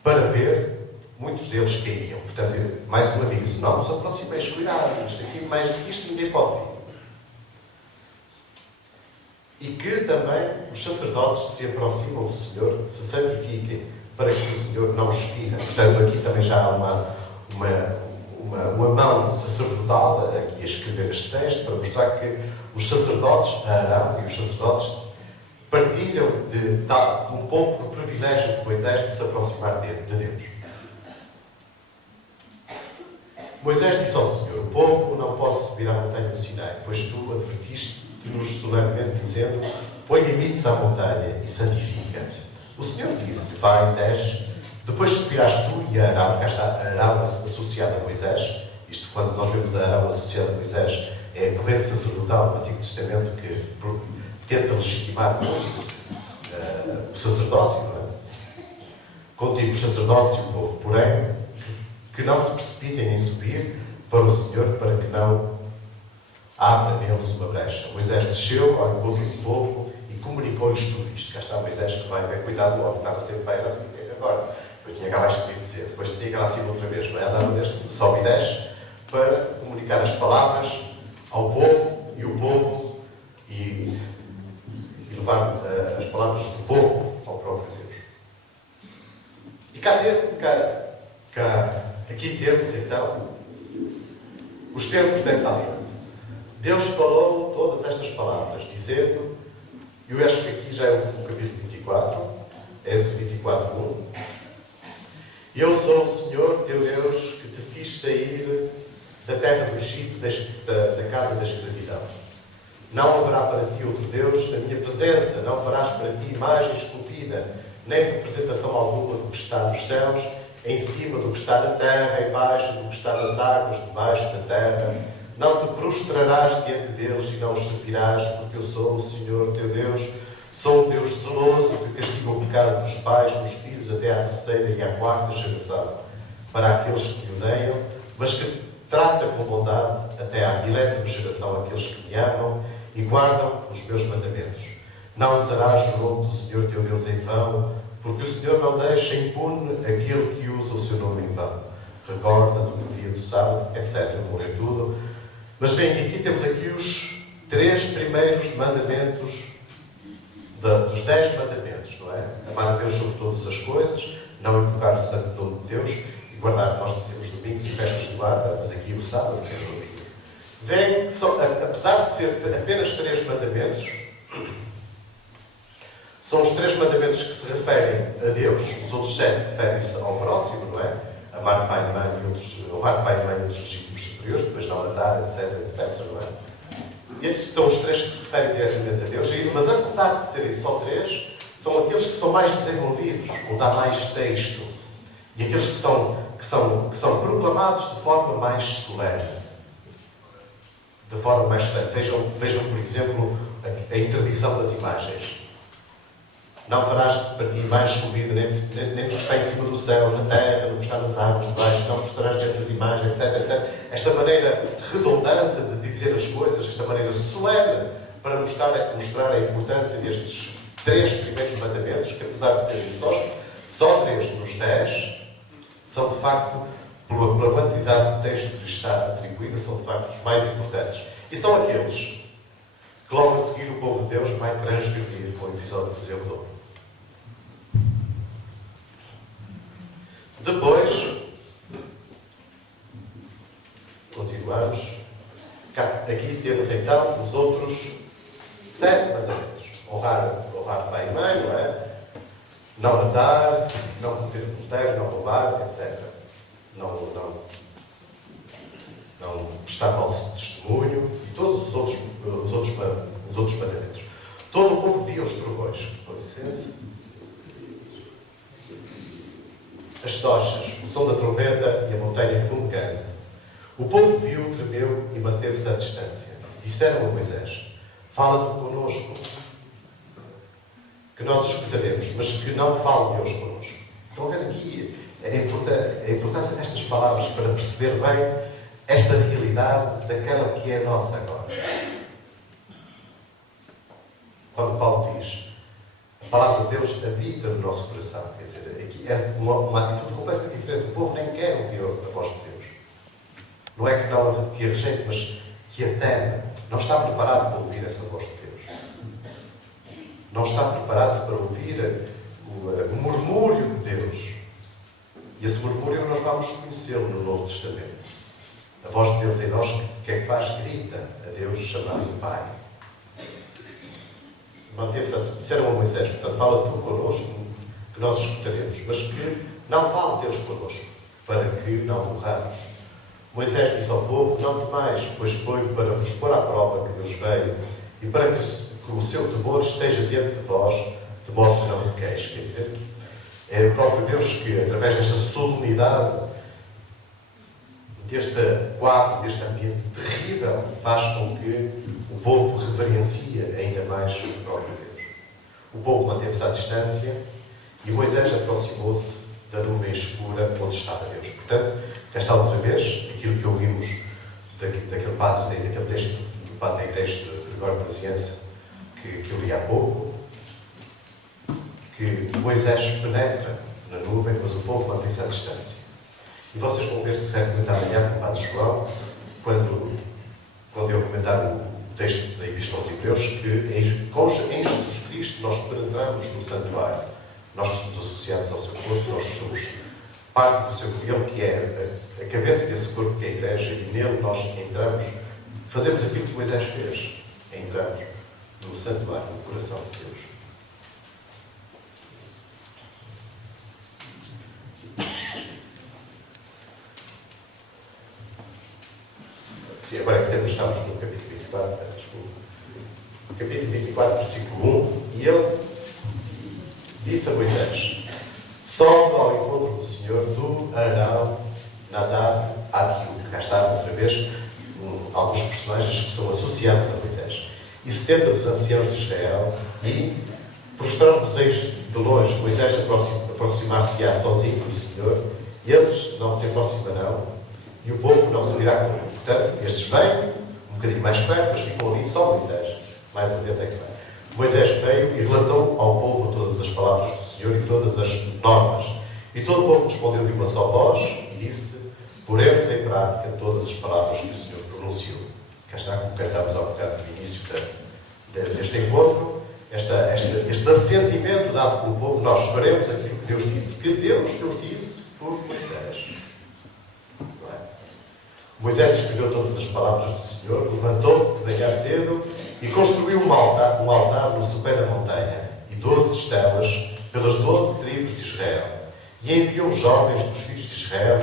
para ver, muitos deles cairiam. Portanto, mais um aviso: não vos aproximeis, cuidado, isto aqui, mais do que isto, ninguém pode vir. E que também os sacerdotes se aproximam do Senhor, se santifiquem, para que o Senhor não os fira. Portanto, aqui também já há uma mão sacerdotal aqui a escrever este texto, para mostrar que os sacerdotes, Arão e os sacerdotes, partilham de um pouco do privilégio de Moisés de se aproximar de Deus. Moisés disse ao Senhor: o povo não pode subir à montanha do Sinai, pois tu advertiste-nos solenemente, dizendo: põe limites à montanha e santifica. O Senhor disse: vai, desce, depois subirás tu e Arão. Cá está Arão associado a Moisés. Isto, quando nós vemos Arão associado a Moisés, é a corrente sacerdotal do Antigo Testamento que tenta legitimar muito o sacerdócio, não é? Contigo os sacerdotes e o povo, porém, que não se precipitem em subir para o Senhor, para que não abra neles uma brecha. Moisés desceu ao encontro do povo e comunicou-lhes tudo isto. Cá está Moisés que vai ver, cuidado, logo estava sempre bem, era assim, agora. Depois tinha cá mais que dizer, depois tinha que ir lá acima outra vez, não é? Andava neste sobe e desce para comunicar as palavras ao povo e o povo e levar as palavras do povo ao próprio Deus. E aqui temos então os termos dessa aliança. Deus falou todas estas palavras, dizendo, eu acho que aqui já é o capítulo 24, Êxodo 24, 1. Eu sou o Senhor, teu Deus, que te fiz sair da terra do Egito, da casa da escravidão. Não haverá para ti outro Deus na minha presença, não farás para ti imagem esculpida, nem representação alguma do que está nos céus, em cima do que está na terra, embaixo do que está nas águas, debaixo da terra. Não te prostrarás diante deles e não os servirás, porque eu sou o Senhor teu Deus. Sou o Deus zeloso que castiga o pecado dos pais, dos filhos, até à terceira e à quarta geração, para aqueles que me odeiam, mas que trata com bondade até à 10ª geração aqueles que me amam e guardam os meus mandamentos. Não usarás o nome do Senhor teu Deus em vão, porque o Senhor não deixa impune aquele que usa o seu nome em vão. Recorda-te do dia do sábado, etc. Não vou ler tudo. Mas vem aqui, temos aqui os 3 primeiros mandamentos dos 10 mandamentos, não é? Amar a Deus sobre todas as coisas, não invocar o santo nome de Deus e guardar, nós dizemos domingos e festas de guarda, mas aqui o sábado, que é o domingo. Vem, apesar de ser apenas 3 mandamentos, são os 3 mandamentos que se referem a Deus, os outros 7 referem-se ao próximo, não é? Amar pai e mãe e outros, honrar pai e mãe e outros legítimos superiores, depois não matar, etc, não é? Esses são os 3 que se referem diretamente a Deus, mas apesar de serem só 3, são aqueles que são mais desenvolvidos, onde há mais texto, e aqueles que são proclamados de forma mais solene. De forma mais solene. Vejam, por exemplo, a interdição das imagens. Não farás para ti mais comida, nem que está em cima do céu, na terra, no que está nas águas de baixo, não mostrarás dessas imagens, etc. Esta maneira redundante de dizer as coisas, esta maneira solene para mostrar a importância destes 3 primeiros mandamentos, que apesar de serem só 3 nos 10, são de facto, pela quantidade de texto que lhes está atribuída, são de facto os mais importantes. E são aqueles que logo a seguir o povo de Deus vai transgredir com o episódio do bezerro de ouro. Depois, continuamos. Aqui temos então os outros 7 mandamentos. Honrar pai e mãe, não é? Não matar, não cometer adultério, não roubar, etc. Não prestar falso testemunho e todos os outros mandamentos. Todo o povo via os trovões, com licença, as tochas, o som da trombeta e a montanha fumegante. O povo viu, tremeu e manteve-se à distância. Disseram a Moisés: fala-te connosco, que nós escutaremos, mas que não fale Deus connosco. Estão a ver aqui a importância destas palavras para perceber bem esta realidade daquela que é nossa agora. Quando Paulo diz: a palavra de Deus habita no nosso coração, quer dizer, aqui é uma atitude completamente diferente. O povo nem quer ouvir a voz de Deus. Não é que não que a rejeite, mas que a teme. Não está preparado para ouvir essa voz de Deus. Não está preparado para ouvir o murmúrio de Deus. E esse murmúrio nós vamos conhecê-lo no Novo Testamento. A voz de Deus em nós, o que é que faz? Grita a Deus, chamando Pai. Disseram a Moisés: portanto, fala tu connosco, que nós escutaremos, mas que não fale Deus connosco, para que não morramos. Moisés disse ao povo: não temais, pois foi para vos pôr à prova que Deus veio, e para que o seu temor esteja diante de vós, de modo que não pequeis. Quer dizer, é o próprio Deus que, através desta solenidade, deste quadro, deste ambiente terrível, faz com que o povo reverencie ainda mais o próprio Deus. O povo manteve-se à distância e Moisés aproximou-se da nuvem escura onde estava Deus. Portanto, cá está outra vez aquilo que ouvimos daquele padre, daquele texto do padre da igreja de Gregório Nazianze, que eu li há pouco, que Moisés penetra na nuvem, mas o povo mantém-se à distância. E vocês vão ver se certamente amanhã com o Padre João, quando eu comentar o texto da Epístola aos Hebreus, que em Jesus Cristo nós penetramos no santuário. Nós somos associados ao seu corpo, nós somos parte do seu corpo, que é a cabeça desse corpo que é a Igreja, e nele nós entramos, fazemos aquilo que Moisés fez. Entramos no santuário, no coração de Deus. Sim, agora que estamos no capítulo 24, desculpa. Capítulo 24, versículo 1, e ele disse a Moisés: sobe ao encontro do Senhor, tu 70 dos anciãos de Israel e, prostrando-se de longe, Moisés aproximar-se-á sozinho do Senhor, e eles não se aproximarão, e o povo não se unirá com ele. Portanto, estes vêm, um bocadinho mais perto, mas ficam ali só Moisés. Mais uma vez é que vai. Moisés veio e relatou ao povo todas as palavras do Senhor e todas as normas. E todo o povo respondeu de uma só voz e disse: poremos em prática todas as palavras que o Senhor pronunciou. Cá está, como cantamos ao bocado no início deste encontro, este assentimento dado pelo povo, nós faremos aquilo que Deus disse, que Deus nos disse por Moisés. Não é? Moisés escreveu todas as palavras do Senhor, levantou-se de manhã cedo e construiu um altar no sopé da montanha e 12 estelas pelas 12 tribos de Israel. E enviou jovens dos filhos de Israel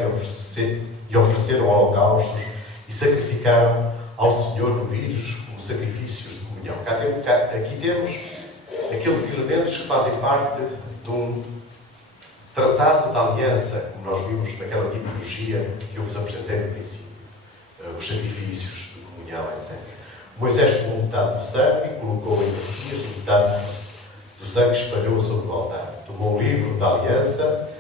e ofereceram holocaustos e sacrificaram ao Senhor novilhos como sacrifícios de comunhão. Aqui temos aqueles elementos que fazem parte de um tratado de aliança, como nós vimos naquela tipologia que eu vos apresentei no princípio. Os sacrifícios de comunhão, etc. Moisés tomou metade do sangue e colocou em bacias e metade do sangue espalhou sobre o altar. Tomou o livro da aliança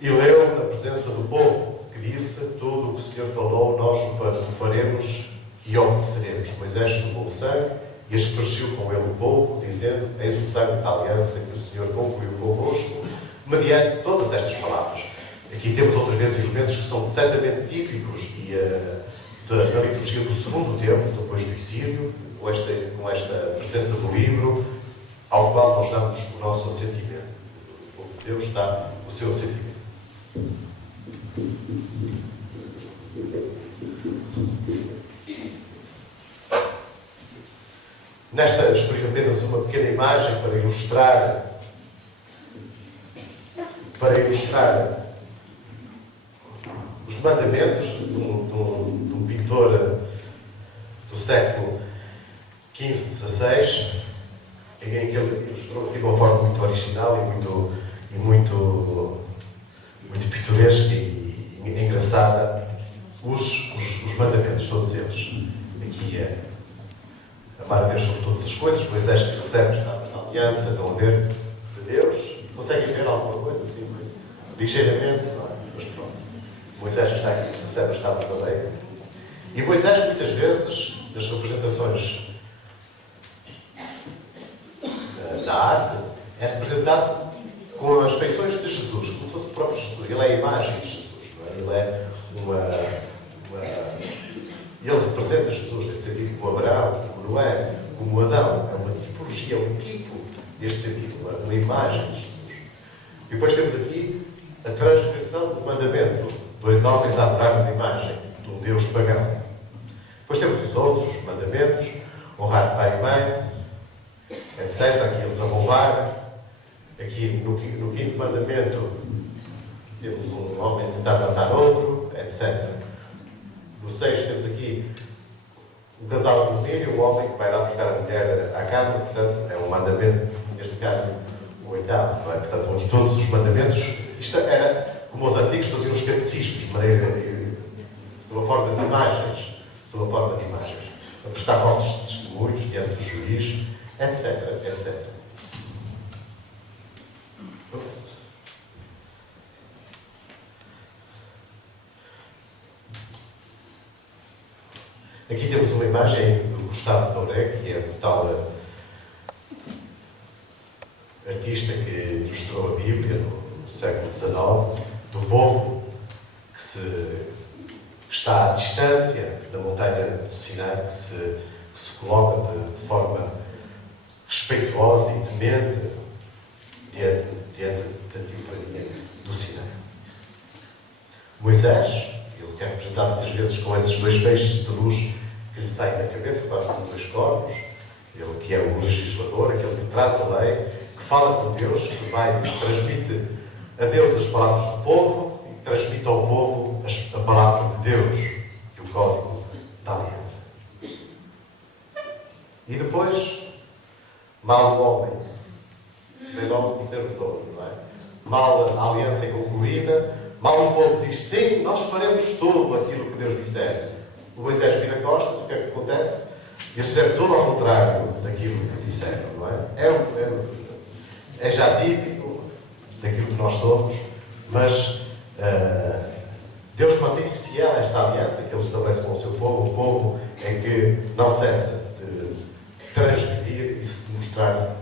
e leu na presença do povo, que disse: tudo o que o Senhor falou, nós o faremos e obedeceremos. Moisés tomou o sangue e aspergiu com ele o povo, dizendo: eis o sangue da aliança que o Senhor concluiu convosco, mediante todas estas palavras. Aqui temos outra vez elementos que são certamente típicos da liturgia do segundo tempo, depois do exílio, com esta presença do livro, ao qual nós damos o nosso assentimento. O povo de Deus dá o seu assentimento. Nesta escolhi apenas uma pequena imagem para ilustrar os mandamentos de um pintor do século XV, XVI, em que ele ilustrou de uma forma muito original e muito pitoresca e engraçada os mandamentos, todos eles. Aqui é amar a Deus sobre todas as coisas. Moisés recebe a aliança, estão a ver, de Deus. Conseguem ver alguma coisa assim? Ligeiramente, mas pronto. Moisés está aqui, recebe a estátua da lei. E Moisés, muitas vezes, nas representações da arte, é representado com as feições de Jesus, como se fosse o próprio Jesus. Ele é a imagem de Jesus, não é? Ele representa Jesus nesse sentido, como Abraão, como Noé, como Adão. É uma tipologia, um tipo neste sentido, uma imagem de Jesus. E depois temos aqui a transgressão do mandamento: 2 homens a adorar uma imagem de um Deus pagão. Depois temos os outros mandamentos: honrar pai e mãe, etc. Aqui eles a louvar. Aqui no 5º mandamento temos um homem tentar matar outro, etc. No 6º temos aqui o casal de dormir e o homem que vai lá buscar a mulher à cama. Portanto, é um mandamento, neste caso, o 8º. Não é? Portanto, aqui todos os mandamentos. Isto era como os antigos faziam os catecismos, de uma forma de imagens. Sob a forma de imagens. A prestar falsos testemunhos diante do juiz, etc. etc. Aqui temos uma imagem do Gustavo Doré, que é o tal artista que ilustrou a Bíblia no século XIX, do povo que está à distância da montanha do Sinai, que se coloca de forma respeituosa e temente diante da teofania do Sinai. Moisés, ele que é representado muitas vezes com esses 2 feixes de luz que lhe saem da cabeça, quase como 2 corpos, ele que é o legislador, aquele que traz a lei, que fala com Deus, que transmite a Deus as palavras do povo e que transmite ao povo a palavra de Deus e o código da aliança. E depois, mal o homem, vem logo dizer o todo, não é? Mal a aliança é concluída, mal o povo diz: sim, nós faremos tudo aquilo que Deus disser. O Moisés vira costas, o que é que acontece? Eles é todo ao contrário daquilo que disseram, não é? É já típico daquilo que nós somos, mas Deus mantém-se fiel a esta aliança que Ele estabelece com o seu povo, um povo em que não cessa de transgredir e se mostrar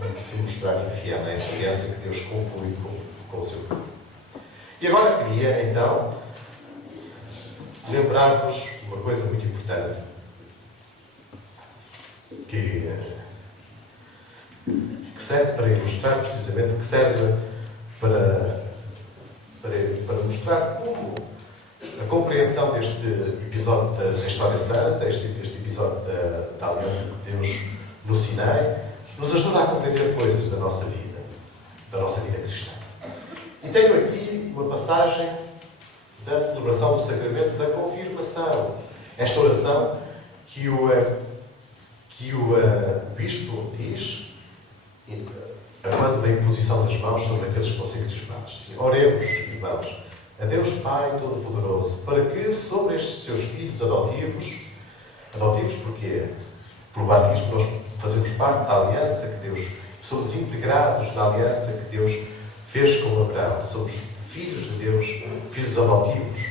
infiel a essa aliança que Deus conclui com o seu povo. E agora queria, então, lembrar-vos uma coisa muito importante, que serve para ilustrar precisamente, que serve para mostrar como a compreensão deste episódio da História Santa, este episódio da aliança de Deus no Sinai, nos ajuda a compreender coisas da nossa vida cristã. E tenho aqui uma passagem da celebração do sacramento da confirmação. Esta oração que o bispo diz quando da imposição das mãos sobre aqueles que vão ser crismados. Oremos, irmãos, a Deus Pai Todo-Poderoso, para que sobre estes seus filhos adotivos porquê? Pelo batismo nós fazemos parte da aliança que Deus, somos integrados na aliança que Deus fez com Abraão, somos filhos de Deus, filhos adotivos,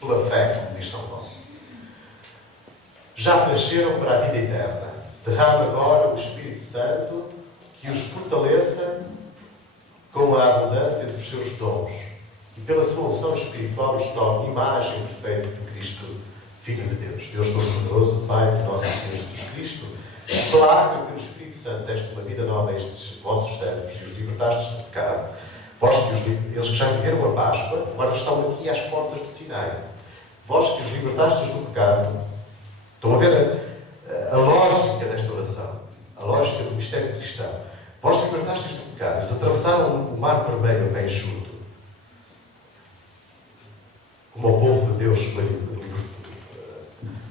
pela fé, como diz São Paulo. Já nasceram para a vida eterna. Derrama agora o Espírito Santo que os fortaleça com a abundância dos seus dons e pela sua unção espiritual os torne imagem perfeita de Cristo, Filho de Deus. Deus Todo-Poderoso, Pai de nosso Senhor Jesus Cristo, claro que o Espírito Santo deste uma vida nova a estes vossos servos e os libertastes do pecado. Vós eles que já viveram a Páscoa, agora estão aqui às portas do Sinai. Vós que os libertastes do pecado, estão a ver a lógica desta oração, a lógica do mistério cristão. Vós libertastes do pecado, eles atravessaram o mar vermelho bem enxuto. Como o povo de Deus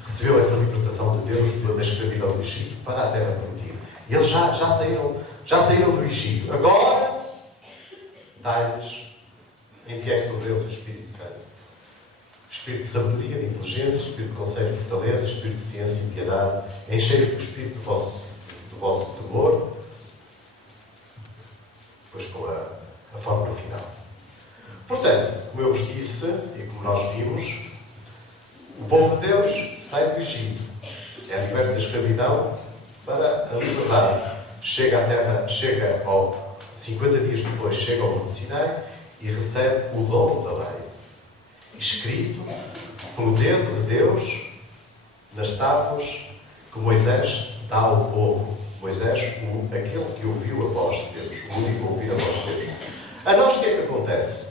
recebeu essa libertação de Deus da escravidão do Egito para a terra prometida. E eles já saíram do Egito. Agora, dai-lhes, enviai sobre eles o Espírito Santo. Espírito de sabedoria, de inteligência, Espírito de conselho e fortaleza, Espírito de ciência e piedade, enchei-vos do Espírito do vosso temor, depois com a fórmula final. Portanto, como eu vos disse, e como nós vimos, o povo de Deus sai do Egito, é liberto da escravidão para a liberdade. Chega à terra, 50 dias depois, chega ao Monte Sinai e recebe o dom da lei, escrito pelo dedo de Deus nas tábuas que Moisés dá ao povo. Moisés, aquele que ouviu a voz de Deus, o único a ouvir a voz de Deus. A nós o que é que acontece?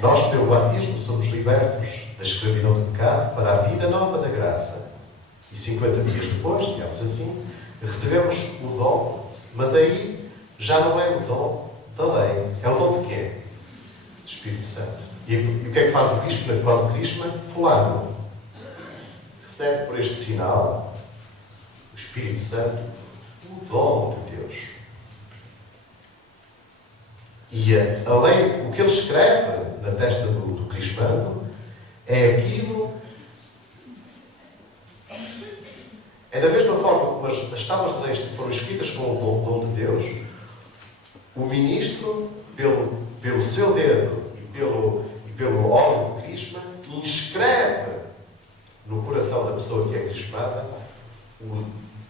Nós, pelo batismo, somos libertos da escravidão do pecado para a vida nova da graça. E 50 dias depois, digamos assim, recebemos o dom, mas aí já não é o dom da lei, é o dom de quê? Do Espírito Santo. E o que é que faz o bispo quando crisma? Fulano recebe por este sinal, o Espírito Santo, o dom de Deus. E a lei, o que ele escreve na testa do crismando, é aquilo. É da mesma forma como as tábuas de leis foram escritas com o dom de Deus, o ministro, pelo seu dedo e pelo óleo do crisma, inscreve no coração da pessoa que é crismada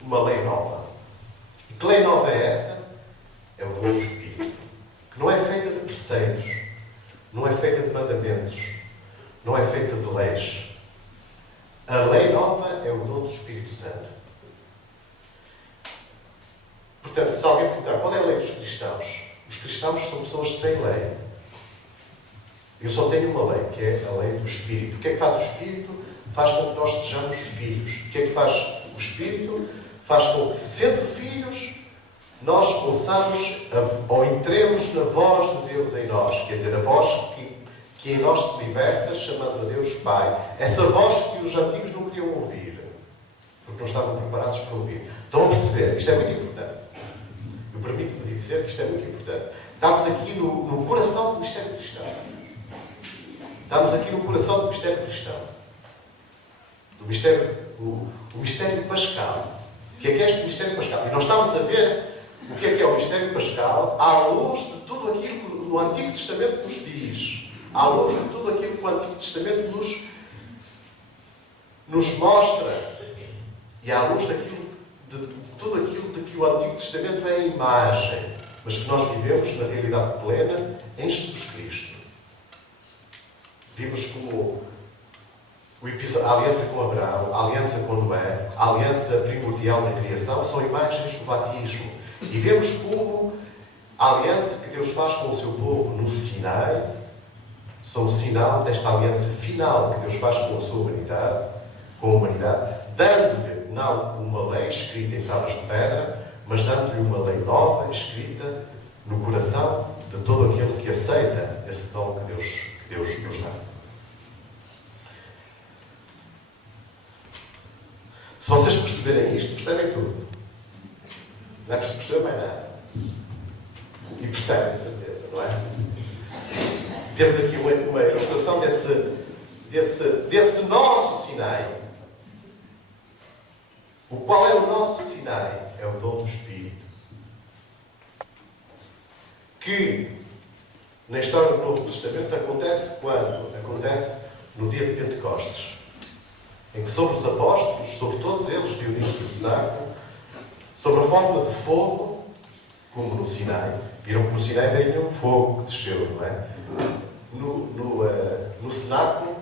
uma lei nova. E que lei nova é essa? É o dom do Espírito, que não é feita de preceitos, não é feita de mandamentos, não é feita de leis. A lei nova é o dom do Espírito Santo. Portanto, se alguém perguntar qual é a lei dos cristãos, os cristãos são pessoas sem lei. Eu só tenho uma lei, que é a lei do Espírito. O que é que faz o Espírito? Faz com que nós sejamos filhos. O que é que faz o Espírito? Faz com que, sendo filhos, nós ouçamos ou entremos na voz de Deus em nós. Quer dizer, a voz que em nós se liberta, chamando a Deus Pai. Essa voz que os antigos não queriam ouvir, porque não estavam preparados para ouvir. Estão a perceber? Isto é muito importante. Eu permito-me dizer que isto é muito importante. Estamos aqui no coração do mistério cristão. Estamos aqui no coração do mistério cristão. Do mistério, o mistério pascal. O que é este mistério pascal? E nós estamos a ver o que é o mistério pascal à luz de tudo aquilo que o Antigo Testamento nos diz. À luz de tudo aquilo que o Antigo Testamento nos mostra. E à luz de tudo aquilo de que o Antigo Testamento é a imagem, mas que nós vivemos na realidade plena em Jesus Cristo. Vimos como a aliança com Abraão, a aliança com Noé, a aliança primordial da criação são imagens do batismo. E vemos como a aliança que Deus faz com o seu povo no Sinai são o sinal desta aliança final que Deus faz com a sua humanidade, dando-lhe não uma lei escrita em tábuas de pedra, mas dando-lhe uma lei nova, escrita no coração de todo aquele que aceita esse dom que Deus nos dá. Se vocês perceberem isto, percebem tudo. Não é preciso perceber mais nada. E percebem, de certeza, não é? Temos aqui uma ilustração desse nosso Sinai. O qual é o nosso Sinai? É o dom do Espírito. Que, na história do Novo Testamento, acontece quando? Acontece no dia de Pentecostes. Em que sobre os apóstolos, sobre todos eles reunidos no cenáculo, sobre a forma de fogo, como no Sinai. Viram que no Sinai veio um fogo que desceu, não é? No cenáculo,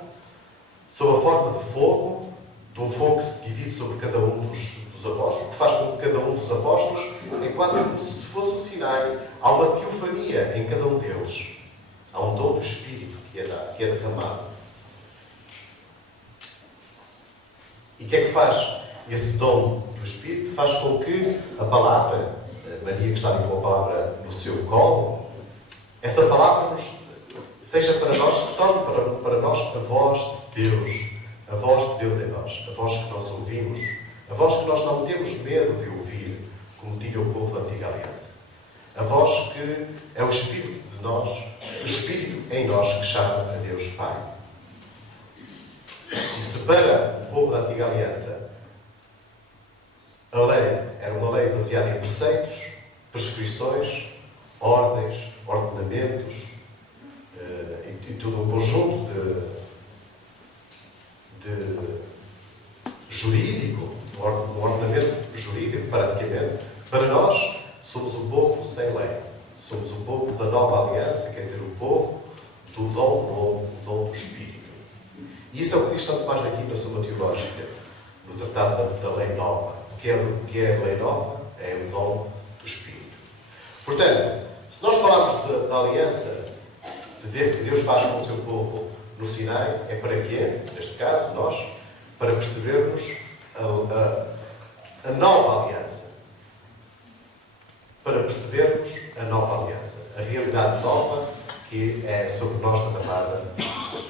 sob a forma de fogo, de um fogo que se divide sobre cada um dos apóstolos, que faz com que cada um dos apóstolos é quase como se fosse o Sinai. Há uma teofania em cada um deles. Há um dom do Espírito que é derramado. E o que é que faz esse dom do Espírito? Faz com que a palavra, Maria que está ali com a palavra no seu colo, essa palavra seja para nós, se torne para nós a voz de Deus. A voz de Deus em nós. A voz que nós ouvimos. A voz que nós não temos medo de ouvir, como tinha o povo da Antiga Aliança. A voz que é o Espírito de nós, o Espírito em nós que chama a Deus Pai. E se para o povo da Antiga Aliança a lei era uma lei baseada em preceitos, prescrições, ordens, ordenamentos e todo um conjunto de jurídico, um ordenamento jurídico praticamente, para nós somos o povo sem lei. Somos o povo da nova aliança, quer dizer, o povo do dom do Espírito. E isso é o que diz Santo Tomás de Aquino na Suma Teológica, no Tratado da Lei Nova. O que é a Lei Nova? É o dom do Espírito. Portanto, se nós falarmos da aliança que Deus faz com o seu povo no Sinai, é para quê? Neste caso, nós, para percebermos a nova aliança. Para percebermos a nova aliança. A realidade nova que é sobre nós derramada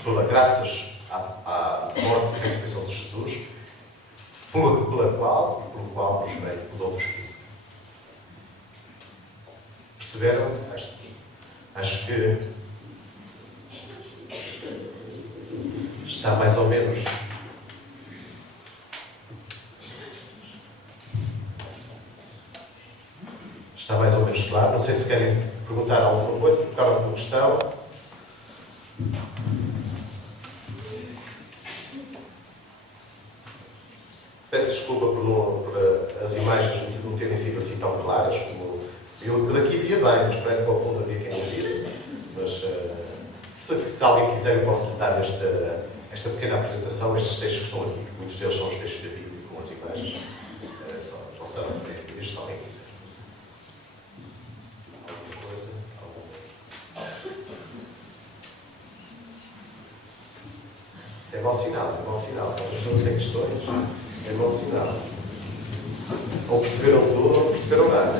pela graças à morte e ressurreição de Jesus, pelo qual nos veio o dom do Espírito. Perceberam? Acho que está mais ou menos claro. Não sei se querem perguntar alguma coisa, colocar alguma questão. Peço desculpa por as imagens não terem sido assim tão claras. Como eu daqui via bem, mas parece que ao fundo havia quem não disse. Mas se alguém quiser, eu posso lhe dar esta pequena apresentação. Estes textos que estão aqui, que muitos deles são os textos da Bíblia, com as imagens. Não serão referidos, se alguém quiser. Alguma coisa? É mau sinal, é mau sinal. Quando as pessoas têm questões, é mau sinal. Ou perceberam tudo, ou não perceberam nada.